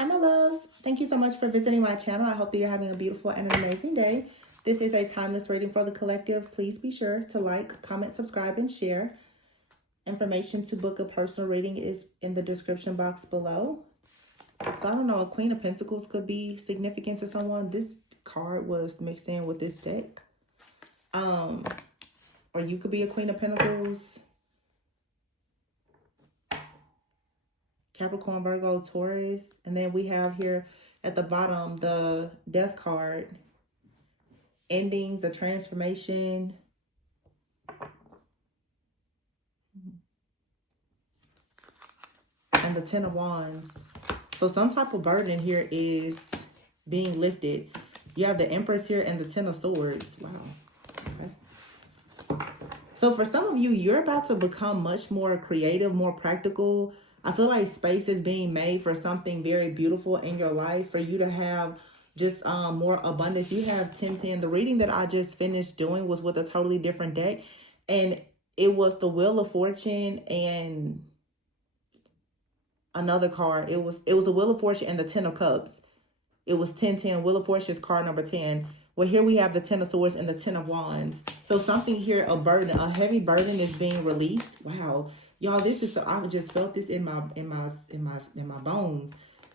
Hi, my loves. Thank you so much for visiting my channel. I hope that you're having a beautiful and an amazing day. This is a timeless reading for the collective. Please be sure to like, comment, subscribe, and share. Information to book a personal reading is in the description box below. So I don't know, a Queen of Pentacles could be significant to someone. This card was mixed in with this deck. Or you could be a Queen of Pentacles. Capricorn, Virgo, Taurus. And then we have here at the bottom the Death card. Endings, a transformation. And the Ten of Wands. So some type of burden here is being lifted. You have the Empress here and the Ten of Swords. Wow. Okay. So for some of you, you're about to become much more creative, more practical. I feel like space is being made for something very beautiful in your life, for you to have just more abundance. You have 1010. The reading that I just finished doing was with a totally different deck. And it was the Wheel of Fortune and another card. It was a Wheel of Fortune and the Ten of Cups. It was 1010. Wheel of Fortune is card number 10. Well, here we have the Ten of Swords and the Ten of Wands. So something here, a burden, a heavy burden is being released. Wow. Y'all, this is, I just felt this in my bones.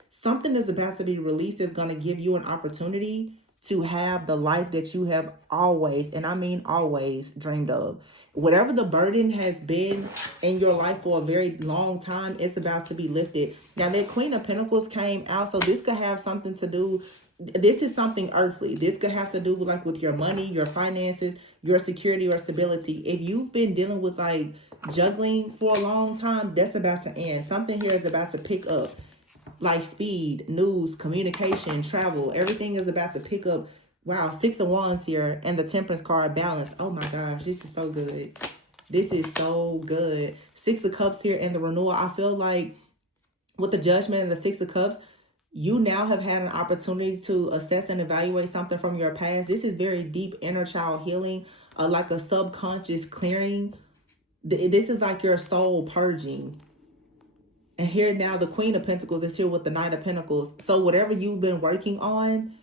Something is about to be released that's going to give you an opportunity to have the life that you have always, and I mean always, dreamed of. Whatever the burden has been in your life for a very long time, it's about to be lifted. Now, that Queen of Pentacles came out, so this could have something to do. This is something earthly. This could have to do with like with your money, your finances, your security or stability. If you've been dealing with like juggling for a long time, that's about to end. Something here is about to pick up. Like speed, news, communication, travel, everything is about to pick up. Wow, Six of Wands here and the Temperance card, balance. Oh my gosh, this is so good. This is so good. Six of Cups here and the renewal. I feel like with the Judgment and the Six of Cups, you now have had an opportunity to assess and evaluate something from your past. This is very deep inner child healing, like a subconscious clearing. This is like your soul purging. And here now the Queen of Pentacles is here with the Knight of Pentacles. So whatever you've been working on,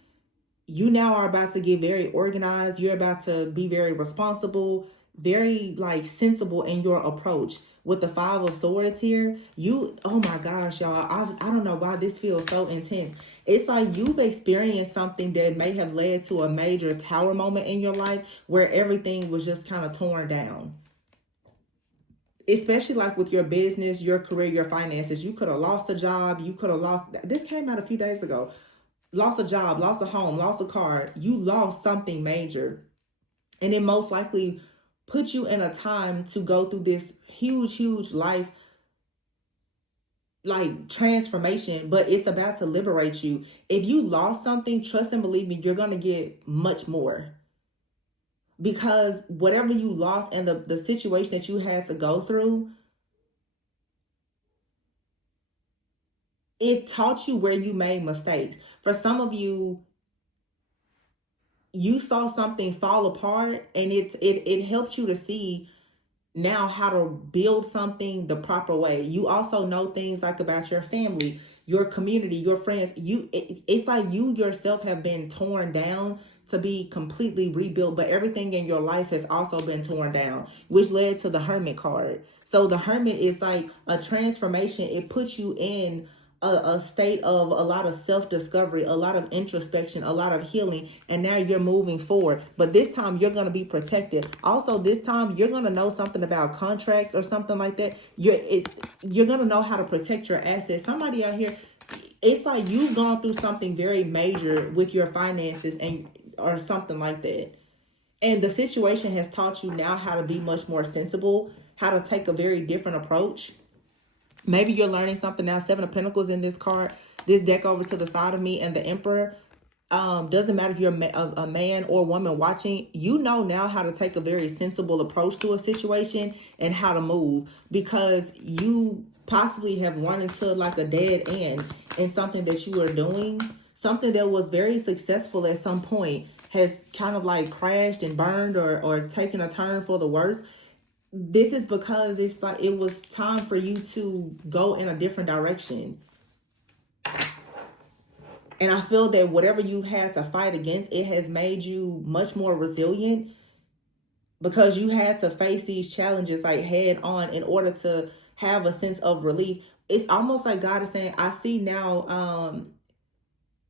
you now are about to get very organized. You're about to be very responsible, very like sensible in your approach. With the Five of Swords here, oh my gosh, y'all, I don't know why this feels so intense. It's like you've experienced something that may have led to a major tower moment in your life where everything was just kind of torn down. Especially like with your business, your career, your finances. You could have lost a job. You could have lost. This came out a few days ago. Lost a job, lost a home, lost a car. You lost something major. And it most likely put you in a time to go through this huge, huge life like transformation. But it's about to liberate you. If you lost something, trust and believe me, you're going to get much more. Because whatever you lost and the situation that you had to go through, it taught you where you made mistakes. For some of you, you saw something fall apart and it helped you to see now how to build something the proper way. You also know things like about your family, your community, your friends. It's like you yourself have been torn down to be completely rebuilt, but everything in your life has also been torn down, which led to the Hermit card. So the Hermit is like a transformation. It puts you in a state of a lot of self-discovery, a lot of introspection, a lot of healing, and now you're moving forward. But this time you're going to be protected. Also, this time you're going to know something about contracts or something like that. You're going to know how to protect your assets. Somebody out here, it's like you've gone through something very major with your finances or something like that. And the situation has taught you now how to be much more sensible, how to take a very different approach. Maybe you're learning something now. Seven of Pentacles in this card. This deck over to the side of me and the Emperor. Doesn't matter if you're a man or woman watching. You know now how to take a very sensible approach to a situation and how to move. Because you possibly have run into like a dead end in something that you are doing. Something that was very successful at some point has kind of like crashed and burned or taken a turn for the worse. This is because it's like it was time for you to go in a different direction. And I feel that whatever you had to fight against, it has made you much more resilient, because you had to face these challenges like head on in order to have a sense of relief. It's almost like God is saying, I see now,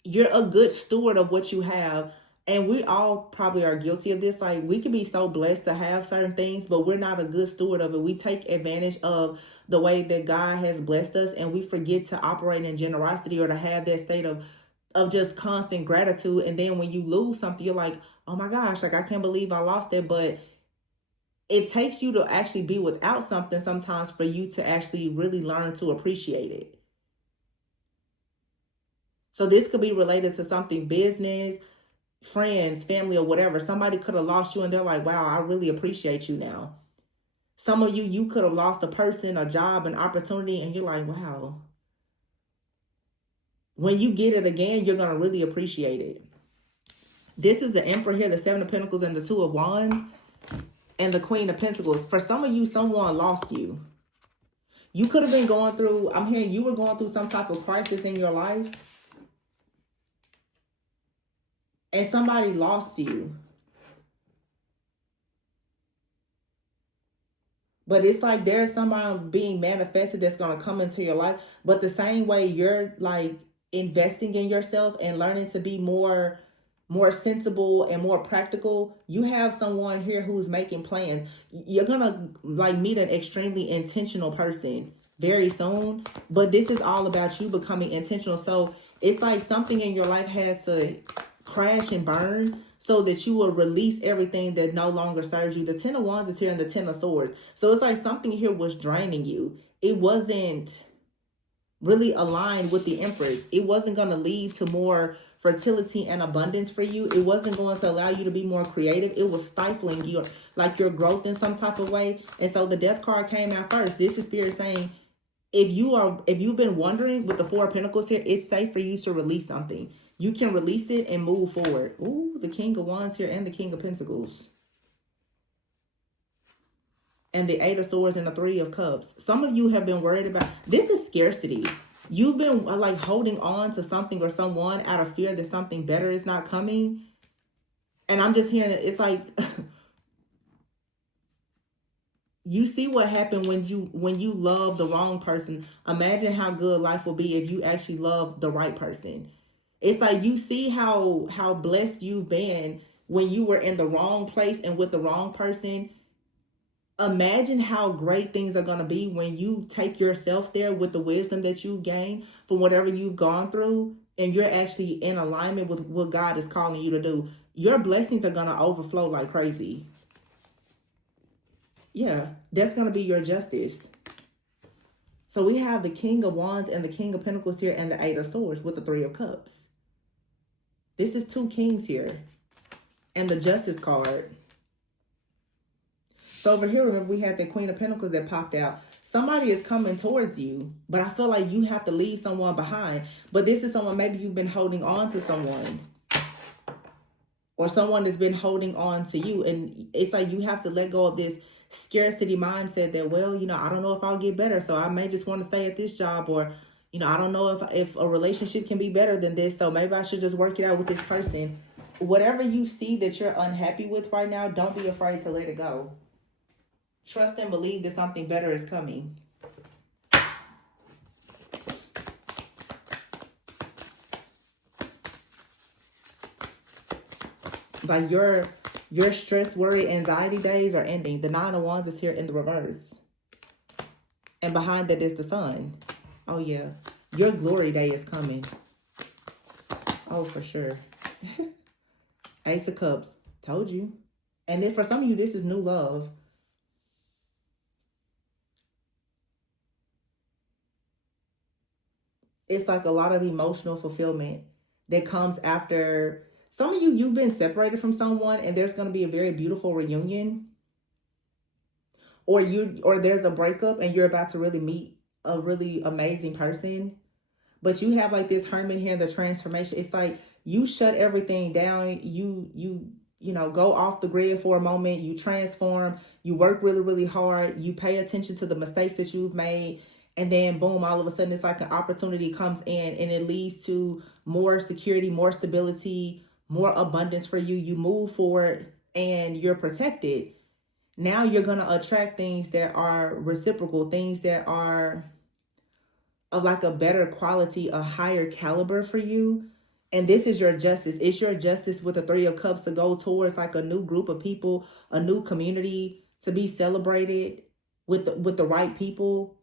you're a good steward of what you have. And we all probably are guilty of this. Like, we can be so blessed to have certain things, but we're not a good steward of it. We take advantage of the way that God has blessed us, and we forget to operate in generosity or to have that state of just constant gratitude. And then when you lose something, you're like, oh my gosh, like I can't believe I lost it. But it takes you to actually be without something sometimes for you to actually really learn to appreciate it. So this could be related to something business, friends, family, or whatever. Somebody could have lost you and they're like, wow, I really appreciate you now. Some of you could have lost a person, a job, an opportunity, and you're like, wow. When you get it again, you're going to really appreciate it. This is the Emperor here, the Seven of Pentacles, and the Two of Wands, and the Queen of Pentacles. For some of you, someone lost you. You could have been going through, I'm hearing you were going through some type of crisis in your life, and somebody lost you. But it's like there's somebody being manifested that's going to come into your life. But the same way you're like investing in yourself and learning to be more sensible and more practical, you have someone here who's making plans. You're going to like meet an extremely intentional person very soon. But this is all about you becoming intentional. So it's like something in your life had to crash and burn so that you will release everything that no longer serves you. The Ten of Wands is here and the Ten of Swords. So it's like something here was draining you. It wasn't really aligned with the Empress. It wasn't going to lead to more fertility and abundance for you. It wasn't going to allow you to be more creative. It was stifling you, like your growth in some type of way. And so the Death card came out first. This is Spirit saying, if you've been wondering with the Four of Pentacles here, it's safe for you to release something. You can release it and move forward. Ooh, the King of Wands here and the King of Pentacles. And the Eight of Swords and the Three of Cups. Some of you have been worried about, this is scarcity. You've been like holding on to something or someone out of fear that something better is not coming. And I'm just hearing it. It's like, you see what happened when you love the wrong person. Imagine how good life will be if you actually love the right person. It's like you see how blessed you've been when you were in the wrong place and with the wrong person. Imagine how great things are going to be when you take yourself there with the wisdom that you've gained from whatever you've gone through, and you're actually in alignment with what God is calling you to do. Your blessings are going to overflow like crazy. Yeah, that's going to be your justice. So we have the King of Wands and the King of Pentacles here and the Eight of Swords with the Three of Cups. This is two kings here. And the Justice card. So over here, remember we had the Queen of Pentacles that popped out. Somebody is coming towards you, but I feel like you have to leave someone behind. But this is someone, maybe you've been holding on to someone. Or someone has been holding on to you. And it's like you have to let go of this scarcity mindset that, well, I don't know if I'll get better, so I may just want to stay at this job, or I don't know if a relationship can be better than this, so maybe I should just work it out with this person. Whatever you see that you're unhappy with right now, don't be afraid to let it go. Trust and believe that something better is coming. Like your stress, worry, anxiety days are ending. The Nine of Wands is here in the reverse. And behind that is the Sun. Oh, yeah. Your glory day is coming. Oh, for sure. Ace of Cups. Told you. And then for some of you, this is new love. It's like a lot of emotional fulfillment that comes after. Some of you, you've been separated from someone and there's going to be a very beautiful reunion. Or there's a breakup and you're about to really meet a really amazing person. But you have like this Hermit here, the transformation. It's like you shut everything down. You go off the grid for a moment. You transform. You work really, really hard. You pay attention to the mistakes that you've made. And then boom, all of a sudden it's like an opportunity comes in and it leads to more security, more stability, more abundance for you. You move forward and you're protected. Now you're going to attract things that are reciprocal, things that are of like a better quality, a higher caliber for you. And this is your justice. It's your justice with the Three of Cups to go towards like a new group of people, a new community to be celebrated with the right people.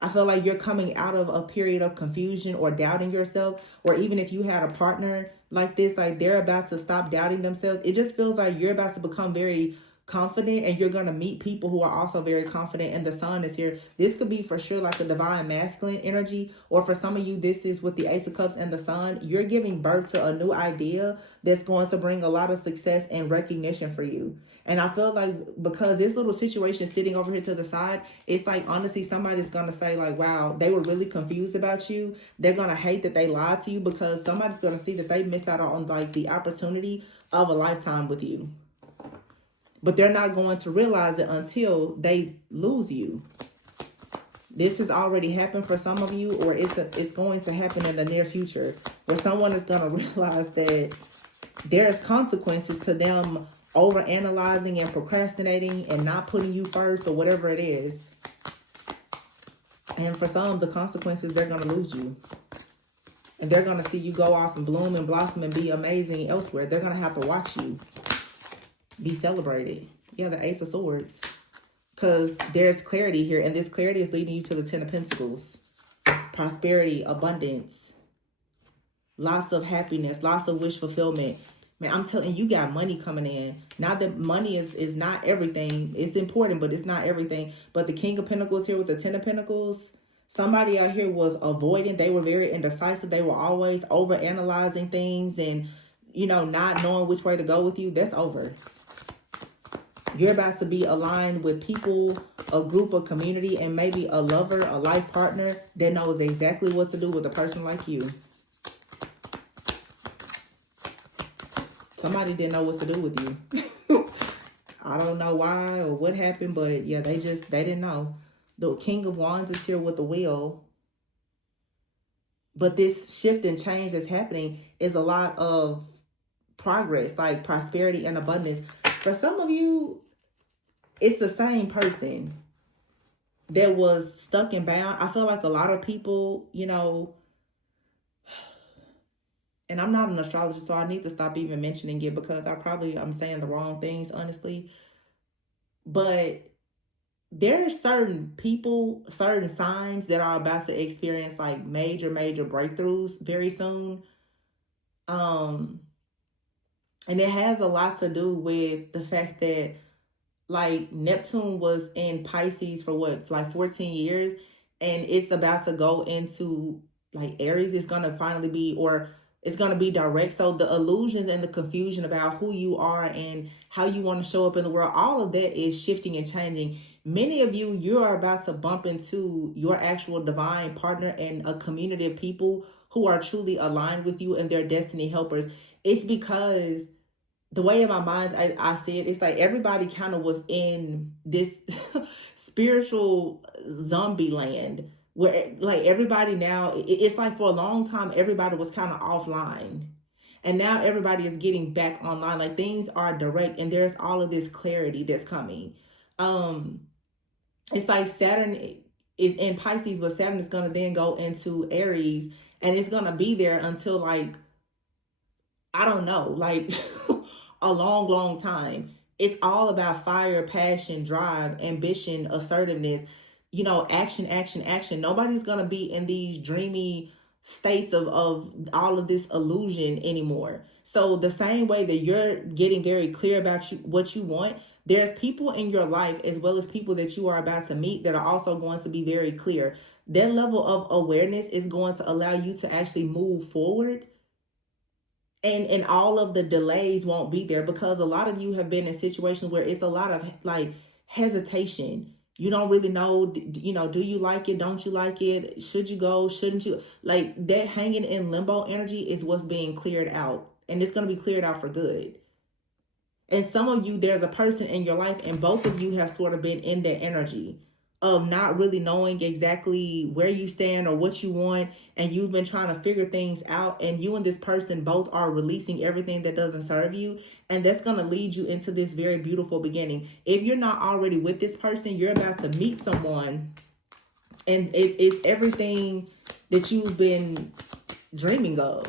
I feel like you're coming out of a period of confusion or doubting yourself, or even if you had a partner like this, like they're about to stop doubting themselves. It just feels like you're about to become very confident, and you're going to meet people who are also very confident, and the sun is here. This could be for sure like a divine masculine energy, or for some of you this is with the Ace of Cups and the sun. You're giving birth to a new idea that's going to bring a lot of success and recognition for you. And I feel like because this little situation sitting over here to the side, it's like honestly somebody's going to say like, wow, they were really confused about you. They're going to hate that they lied to you, because somebody's going to see that they missed out on like the opportunity of a lifetime with you. But they're not going to realize it until they lose you. This has already happened for some of you, or it's going to happen in the near future, where someone is going to realize that there's consequences to them overanalyzing and procrastinating and not putting you first, or whatever it is. And for some, the consequences, they're going to lose you. And they're going to see you go off and bloom and blossom and be amazing elsewhere. They're going to have to watch you be celebrated. Yeah, the Ace of Swords. Because there's clarity here, and this clarity is leading you to the Ten of Pentacles. Prosperity, abundance, lots of happiness, lots of wish fulfillment. Man, I'm telling you, got money coming in. Now that money is not everything. It's important, but it's not everything. But the King of Pentacles here with the Ten of Pentacles. Somebody out here was avoiding. They were very indecisive. They were always overanalyzing things and, you know, not knowing which way to go with you. That's over. You're about to be aligned with people, a group, a community, and maybe a lover, a life partner that knows exactly what to do with a person like you. Somebody didn't know what to do with you. I don't know why or what happened, but yeah, they didn't know. The King of Wands is here with the Wheel. But this shift and change that's happening is a lot of progress, like prosperity and abundance. For some of you, it's the same person that was stuck and bound. I feel like a lot of people, you know, and I'm not an astrologer, so I need to stop even mentioning it, because I'm saying the wrong things, honestly. But there are certain people, certain signs that are about to experience like major breakthroughs very soon. And it has a lot to do with the fact that like Neptune was in Pisces for what, like 14 years, and it's about to go into like Aries. It's going to finally be, or it's going to be direct. So the illusions and the confusion about who you are and how you want to show up in the world, all of that is shifting and changing. Many of you, you are about to bump into your actual divine partner and a community of people who are truly aligned with you and their destiny helpers. It's because the way in my mind I see it, it's like everybody kind of was in this spiritual zombie land where like everybody now, it's like for a long time, everybody was kind of offline. And now everybody is getting back online. Like things are direct, and there's all of this clarity that's coming. It's like Saturn is in Pisces, but Saturn is going to then go into Aries, and it's going to be there until like, I don't know, like a long time. It's all about fire, passion, drive, ambition, assertiveness, you know, action. Nobody's going to be in these dreamy states of all of this illusion anymore. So the same way that you're getting very clear about what you want, there's people in your life as well as people that you are about to meet that are also going to be very clear. That level of awareness is going to allow you to actually move forward. And all of the delays won't be there, because a lot of you have been in situations where it's a lot of like hesitation. You don't really know, you know, do you like it? Don't you like it? Should you go? Shouldn't you? Like that hanging in limbo energy is what's being cleared out, and it's going to be cleared out for good. And some of you, there's a person in your life, and both of you have sort of been in that energy of not really knowing exactly where you stand or what you want, and you've been trying to figure things out, and you and this person both are releasing everything that doesn't serve you, and that's going to lead you into this very beautiful beginning. If you're not already with this person, you're about to meet someone, and it's everything that you've been dreaming of,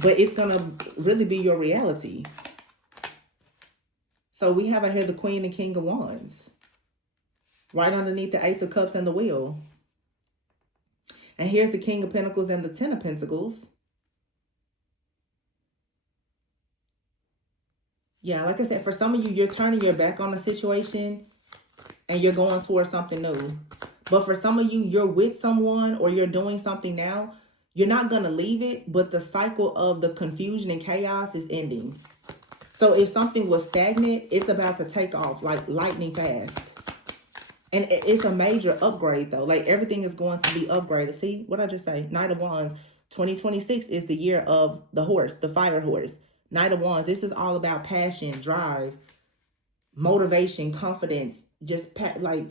but it's going to really be your reality. So we have out here the Queen and King of Wands, right underneath the Ace of Cups and the Wheel. And here's the King of Pentacles and the Ten of Pentacles. Yeah, like I said, for some of you, you're turning your back on the situation and you're going towards something new. But for some of you, you're with someone or you're doing something now. You're not going to leave it, but the cycle of the confusion and chaos is ending. So if something was stagnant, it's about to take off like lightning fast. And it's a major upgrade, though. Like, everything is going to be upgraded. See, what I just say? Knight of Wands. 2026 is the year of the horse, the fire horse. Knight of Wands. This is all about passion, drive, motivation, confidence, just like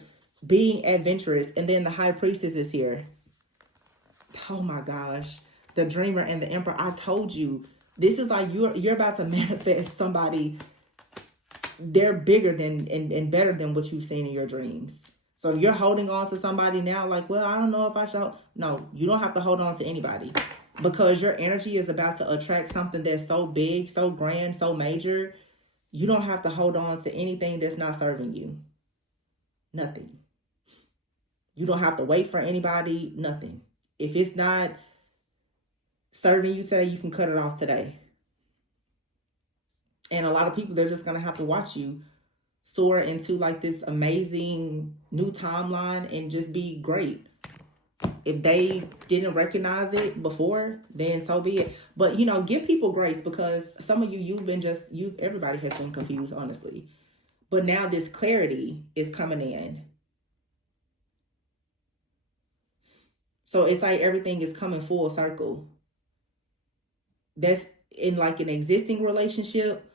being adventurous. And then the High Priestess is here. Oh, my gosh. The Dreamer and the Emperor. I told you. This is like you're about to manifest somebody. They're bigger than and better than what you've seen in your dreams. So if you're holding on to somebody now, like, well, I don't know if I should. No, you don't have to hold on to anybody, because your energy is about to attract something that's so big, so grand, so major. You don't have to hold on to anything that's not serving you. Nothing. You don't have to wait for anybody. Nothing. If it's not serving you today, you can cut it off today. And a lot of people, they're just going to have to watch you soar into like this amazing new timeline and just be great. If they didn't recognize it before, then so be it. But, you know, give people grace, because some of you, everybody has been confused, honestly. But now this clarity is coming in. So it's like everything is coming full circle. That's in like an existing relationship.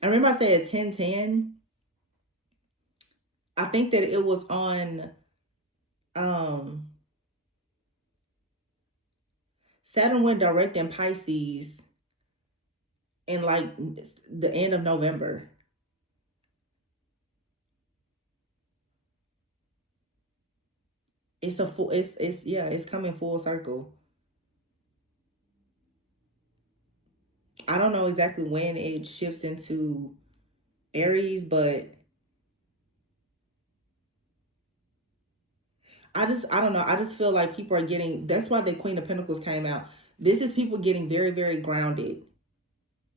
I remember I said 10-10. I think that it was on Saturn went direct in Pisces in like the end of November. It's coming full circle. I don't know exactly when it shifts into Aries, but I don't know. I just feel like people are getting, that's why the Queen of Pentacles came out. This is people getting very, very grounded.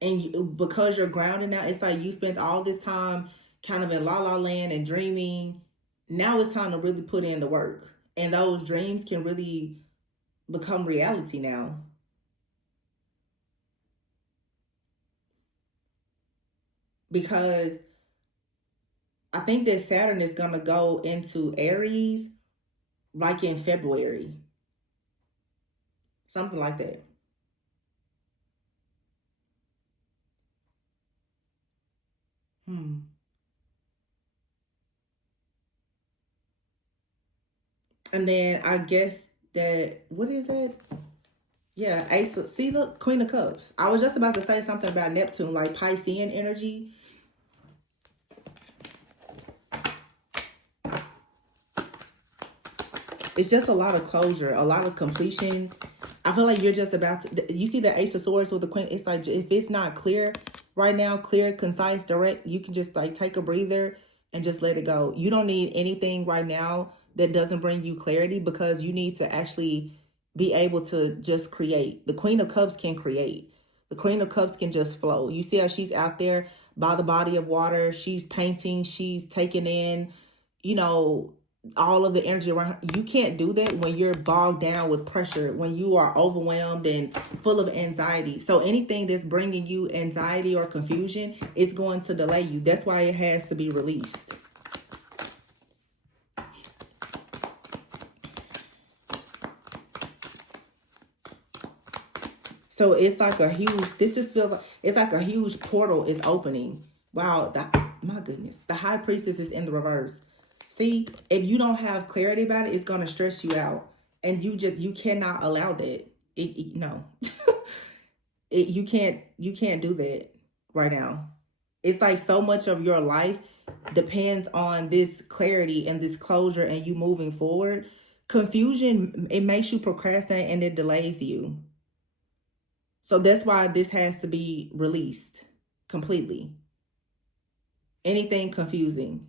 And because you're grounded now, it's like you spent all this time kind of in la la land and dreaming. Now it's time to really put in the work. And those dreams can really become reality now. Because I think that Saturn is going to go into Aries like in February. Something like that. And then I guess that, what is it? Yeah, Ace of, see, look, Queen of Cups. I was just about to say something about Neptune, like Piscean energy. It's just a lot of closure, a lot of completions. I feel like you're just about to, you see the Ace of Swords with the Queen. It's like, if it's not clear right now, clear, concise, direct, you can just like take a breather and just let it go. You don't need anything right now that doesn't bring you clarity, because you need to actually be able to just create. The Queen of Cups can create. The Queen of Cups can just flow. You see how she's out there by the body of water. She's painting. She's taking in, you know, all of the energy around her. You can't do that when you're bogged down with pressure, when you are overwhelmed and full of anxiety. So anything that's bringing you anxiety or confusion is going to delay you. That's why it has to be released. So it's like a huge, this just feels like, it's like a huge portal is opening. Wow, my goodness. The High Priestess is in the reverse. See, if you don't have clarity about it, it's going to stress you out. And you cannot allow that. No. You can't do that right now. It's like so much of your life depends on this clarity and this closure and you moving forward. Confusion, it makes you procrastinate and it delays you. So that's why this has to be released completely. Anything confusing.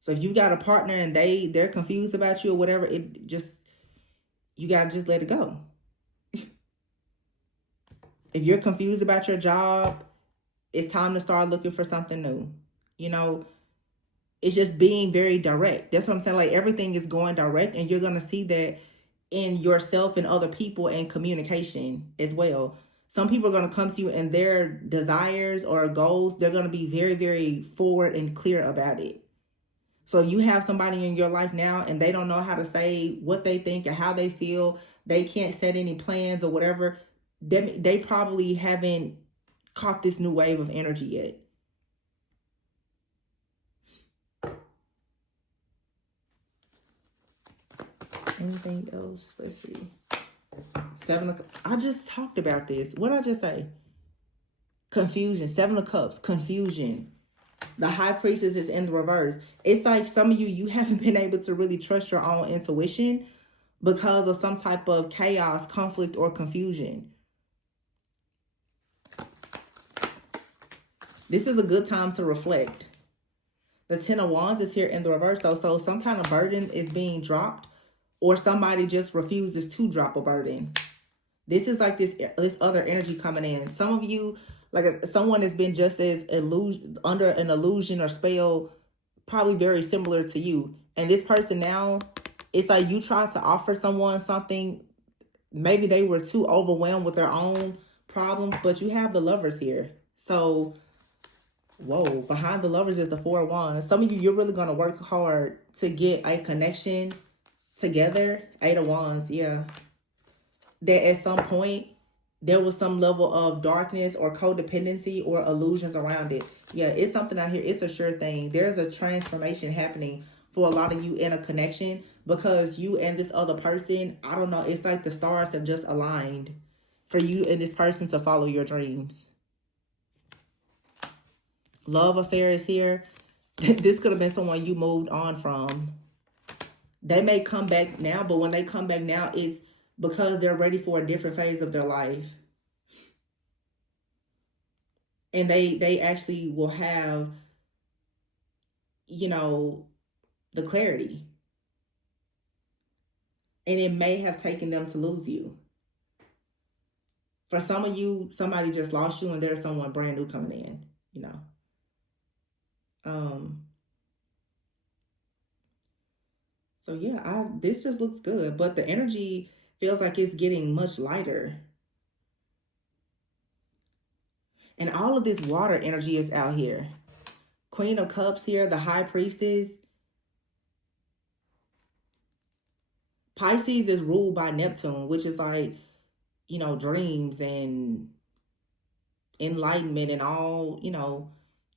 So if you got a partner and they're confused about you or whatever, you gotta just let it go. If you're confused about your job, it's time to start looking for something new. It's just being very direct. That's what I'm saying. Like everything is going direct, and you're gonna see that in yourself and other people and communication as well. Some people are going to come to you and their desires or goals, they're going to be very, very forward and clear about it. So you have somebody in your life now and they don't know how to say what they think and how they feel. They can't set any plans or whatever. They probably haven't caught this new wave of energy yet. Anything else? Let's see. 7 of, I just talked about this. What did I just say? Confusion. 7 of Cups. Confusion. The High Priestess is in the reverse. It's like some of you haven't been able to really trust your own intuition because of some type of chaos, conflict, or confusion. This is a good time to reflect. The 10 of Wands is here in the reverse. So some kind of burden is being dropped or somebody just refuses to drop a burden. This is like this other energy coming in. Some of you, like someone has been just as under an illusion or spell, probably very similar to you. And this person now, it's like you try to offer someone something. Maybe they were too overwhelmed with their own problems, but you have the Lovers here. So, whoa, behind the Lovers is the 4 of Wands. Some of you, you're really going to work hard to get a connection together. 8 of Wands, yeah. That at some point, there was some level of darkness or codependency or illusions around it. Yeah, it's something out here. It's a sure thing. There's a transformation happening for a lot of you in a connection because you and this other person, I don't know, it's like the stars have just aligned for you and this person to follow your dreams. Love affair is here. This could have been someone you moved on from. They may come back now, but when they come back now, it's because they're ready for a different phase of their life. And they actually will have, the clarity. And it may have taken them to lose you. For some of you, somebody just lost you and there's someone brand new coming in, So yeah, this just looks good. But the energy feels like it's getting much lighter. And all of this water energy is out here. Queen of Cups here, the High Priestess. Pisces is ruled by Neptune, which is like, dreams and enlightenment and all,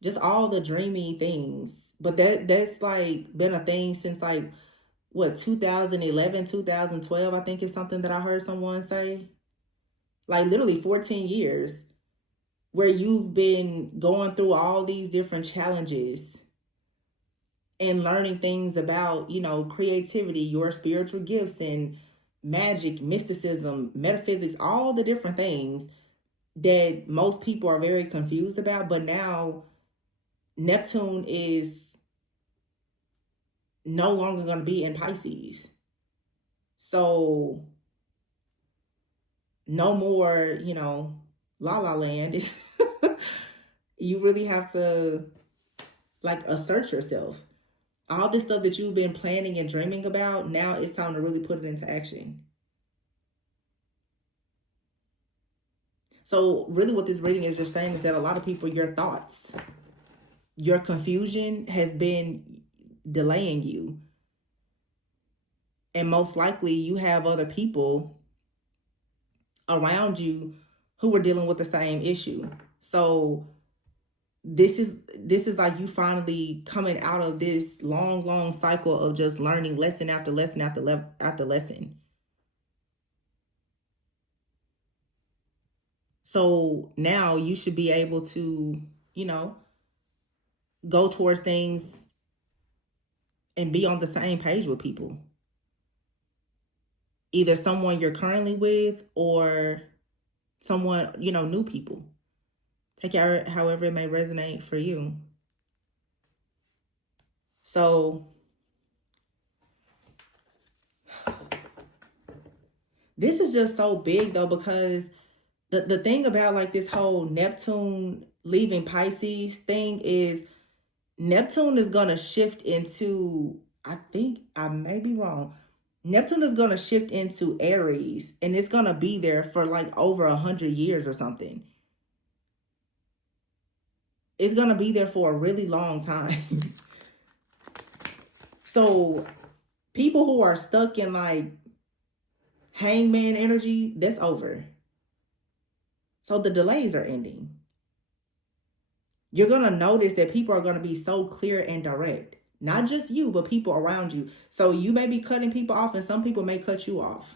just all the dreamy things. But that's like been a thing since like, 2011, 2012, I think is something that I heard someone say. Like literally 14 years where you've been going through all these different challenges and learning things about, creativity, your spiritual gifts and magic, mysticism, metaphysics, all the different things that most people are very confused about. But now Neptune is no longer going to be in Pisces. So no more, la la land. You really have to assert yourself. All this stuff that you've been planning and dreaming about, now it's time to really put it into action. So really what this reading is just saying is that a lot of people, your thoughts, your confusion has been delaying you. And most likely you have other people around you who are dealing with the same issue. So this is like you finally coming out of this long cycle of just learning lesson after lesson after lesson. So now you should be able to, you know, go towards things and be on the same page with people. Either someone you're currently with or someone, you know, new people. Take it however it may resonate for you. So this is just so big though, because the thing about like this whole Neptune leaving Pisces thing is Neptune is going to shift into, I think I may be wrong. Neptune is going to shift into Aries, and it's going to be there for like over 100 years or something. It's going to be there for a really long time. So people who are stuck in like hangman energy, that's over. So the delays are ending. You're going to notice that people are going to be so clear and direct. Not just you, but people around you. So you may be cutting people off and some people may cut you off.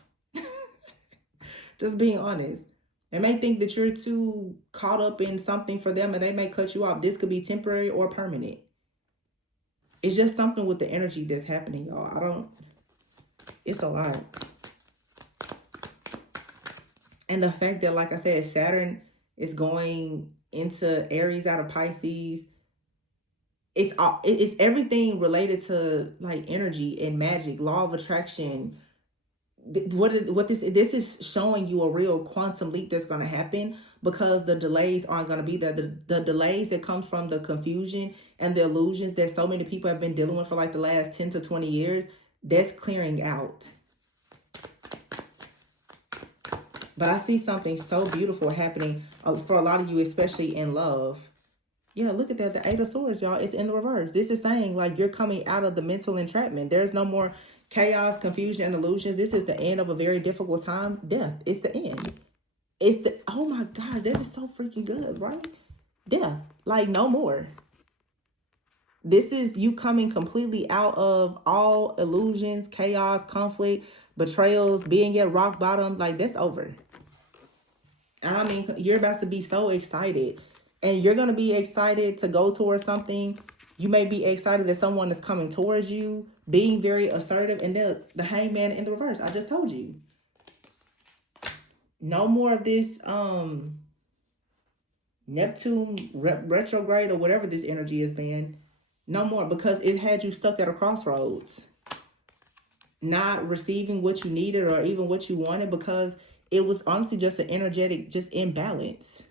Just being honest. They may think that you're too caught up in something for them and they may cut you off. This could be temporary or permanent. It's just something with the energy that's happening, y'all. It's a lot. And the fact that, like I said, Saturn is going into Aries out of Pisces. It's everything related to like energy and magic, law of attraction. What this is showing you a real quantum leap that's going to happen, because the delays aren't going to be there. The delays that comes from the confusion and the illusions that so many people have been dealing with for like the last 10 to 20 years, that's clearing out. But I see something so beautiful happening for a lot of you, especially in love. Yeah, look at that. The Eight of Swords, y'all. It's in the reverse. This is saying like you're coming out of the mental entrapment. There's no more chaos, confusion, and illusions. This is the end of a very difficult time. Death. It's the end. Oh my God, that is so freaking good, right? Death. Like no more. This is you coming completely out of all illusions, chaos, conflict, betrayals, being at rock bottom. Like that's over. And I mean, you're about to be so excited. And you're going to be excited to go towards something. You may be excited that someone is coming towards you, being very assertive. And then the hangman in the reverse. I just told you. No more of this Neptune retrograde or whatever this energy has been. No more, because it had you stuck at a crossroads. Not receiving what you needed or even what you wanted, because it was honestly just an energetic imbalance.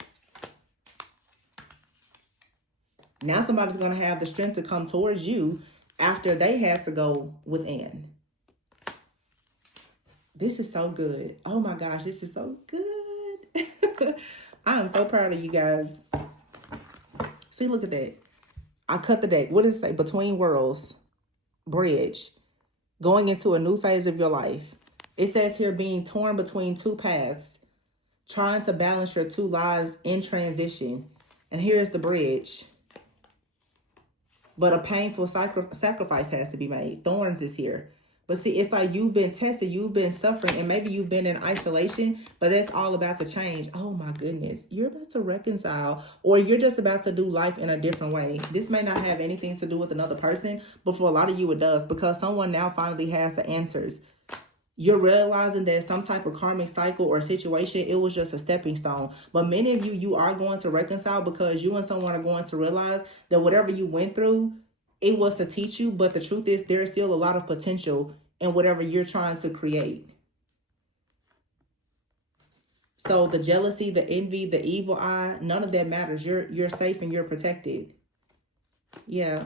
Now somebody's going to have the strength to come towards you after they had to go within. This is so good. Oh my gosh, this is so good. I am so proud of you guys. See, look at that. I cut the deck. What does it say? Between worlds. Bridge. Going into a new phase of your life. It says here being torn between two paths. Trying to balance your two lives in transition. And here's the bridge. But a painful sacrifice has to be made. Thorns is here. But see, it's like you've been tested, you've been suffering, and maybe you've been in isolation, but that's all about to change. Oh my goodness. You're about to reconcile, or you're just about to do life in a different way. This may not have anything to do with another person, but for a lot of you it does, because someone now finally has the answers. You're realizing that some type of karmic cycle or situation, it was just a stepping stone. But many of you are going to reconcile, because you and someone are going to realize that whatever you went through, it was to teach you. But the truth is, there is still a lot of potential in whatever you're trying to create. So the jealousy, the envy, the evil eye, none of that matters. You're safe and you're protected. Yeah.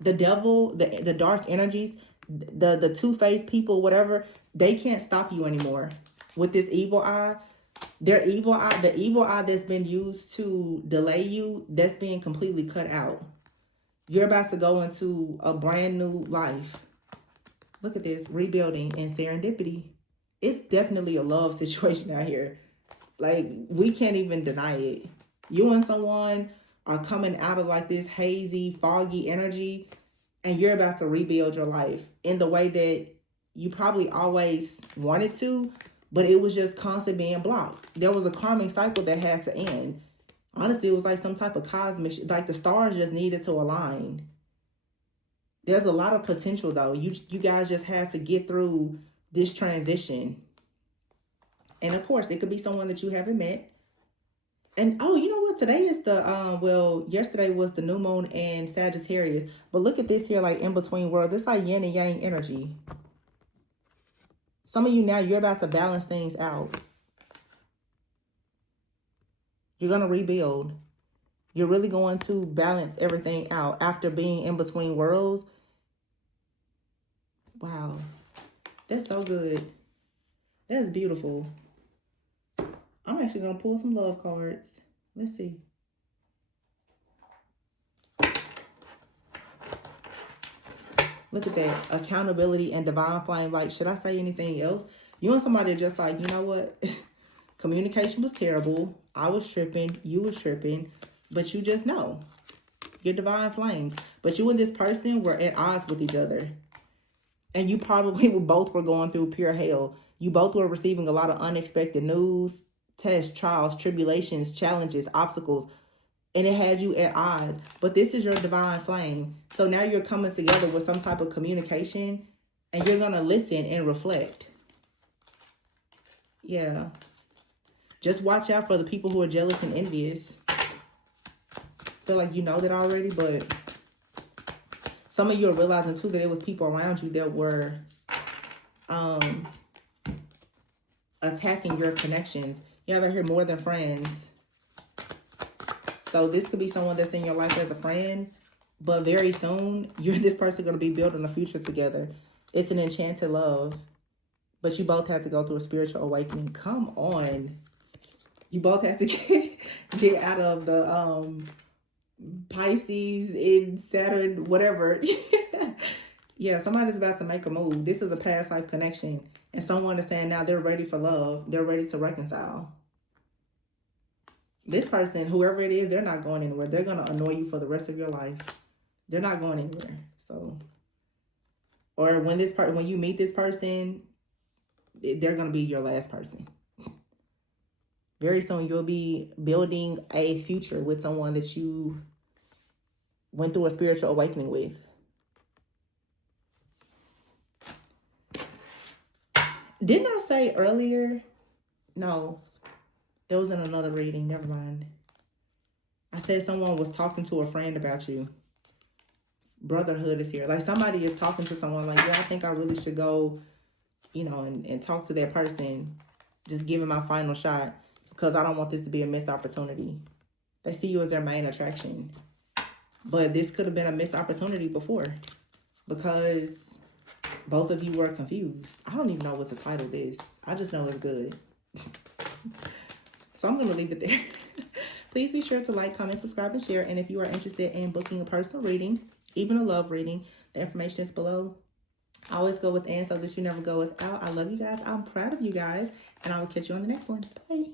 The devil, the dark energies, the two-faced people, whatever, they can't stop you anymore with this evil eye. The evil eye that's been used to delay you, that's being completely cut out. You're about to go into a brand new life. Look at this, rebuilding and serendipity. It's definitely a love situation out here. Like, we can't even deny it. You and someone are coming out of like this hazy, foggy energy, and you're about to rebuild your life in the way that you probably always wanted to, but it was just constant being blocked. There was a karmic cycle that had to end. Honestly, it was like some type of cosmic, like the stars just needed to align. There's a lot of potential though. You guys just had to get through this transition. And of course, it could be someone that you haven't met. And oh, you know what? Today is the well, yesterday was the new moon in Sagittarius. But look at this here, like in between worlds. It's like yin and yang energy. Some of you now, you're about to balance things out. You're going to rebuild. You're really going to balance everything out after being in between worlds. Wow. That's so good. That's beautiful. I'm actually going to pull some love cards. Let's see. Look at that. Accountability and divine flame. Like, should I say anything else? You want somebody just like, you know what? Communication was terrible. I was tripping. You was tripping. But you just know. You're divine flames. But you and this person were at odds with each other. And you probably both were going through pure hell. You both were receiving a lot of unexpected news, tests, trials, tribulations, challenges, obstacles. And it had you at odds. But this is your divine flame. So now you're coming together with some type of communication. And you're going to listen and reflect. Yeah. Just watch out for the people who are jealous and envious. I feel like you know that already, but some of you are realizing too that it was people around you that were attacking your connections. You ever hear more than friends? So this could be someone that's in your life as a friend, but very soon you and this person are going to be building a future together. It's an enchanted love, but you both have to go through a spiritual awakening. Come on. You both have to get out of the Pisces in Saturn, whatever. Yeah, somebody's about to make a move. This is a past life connection. And someone is saying now they're ready for love. They're ready to reconcile. This person, whoever it is, they're not going anywhere. They're going to annoy you for the rest of your life. They're not going anywhere. So, or when you meet this person, they're going to be your last person. Very soon, you'll be building a future with someone that you went through a spiritual awakening with. Didn't I say earlier? No, that was in another reading. Never mind. I said someone was talking to a friend about you. Brotherhood is here. Like somebody is talking to someone like, yeah, I think I really should go, and talk to that person. Just give it my final shot. Because I don't want this to be a missed opportunity. They see you as their main attraction. But this could have been a missed opportunity before. Because both of you were confused. I don't even know what to title this. I just know it's good. So I'm going to leave it there. Please be sure to like, comment, subscribe, and share. And if you are interested in booking a personal reading, even a love reading, the information is below. I always go within so that you never go without. I love you guys. I'm proud of you guys. And I will catch you on the next one. Bye.